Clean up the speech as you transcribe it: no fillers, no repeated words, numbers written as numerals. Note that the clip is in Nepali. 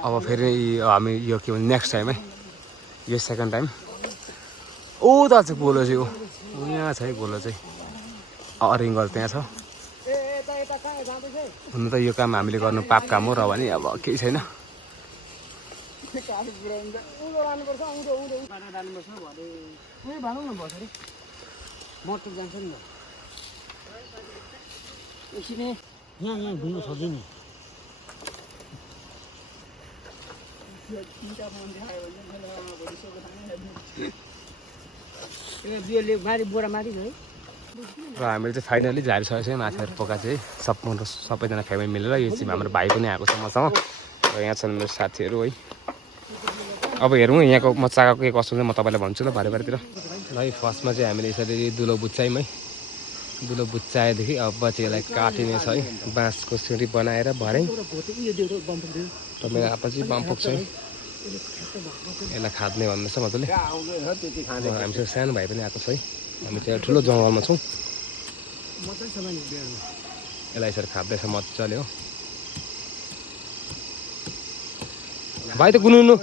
अब फेरि हामी यो के भन्छ नेक्स्ट टाइम है यो सेकेन्ड टाइम ओ दाल चाहिँ गोलो चाहिँ हो यहाँ छ है गोलो चाहिँ अरिङ्गल त्यहाँ छ हुन त यो काम हामीले गर्नु पाप काम हो र भने अब केही छैन यहाँ घुम्नु सक्दैन र हामीले चाहिँ फाइनली झारिसकेको छ माछाहरू पका चाहिँ सबैजना फ्यामिली मिलेर यो चाहिँ हाम्रो भाइ पनि आएको छ मसँग र यहाँ छन् मेरो साथीहरू है अब हेरौँ यहाँको मजाको के कस्तो हुन्छ म तपाईँलाई भन्छु ल बारे बारेतिर ल है फर्स्टमा चाहिँ हामीले यसरी दुलो बुच्चायौँ है दुलो बुच्चाएदेखि अब चाहिँ यसलाई काटिने छ है बाँसको सिँढी बनाएर भर्यौँ र मेरो आपा चाहिँ बम पुग्छ है यसलाई खाद्ने भन्दैछ मजाले हामीसँग सानो भाइ पनि आएको छ है हामी चाहिँ ठुलो जङ्गलमा छौँ यसलाई यसरी खाँदैछ मजाले हो भाइ त गुनुनु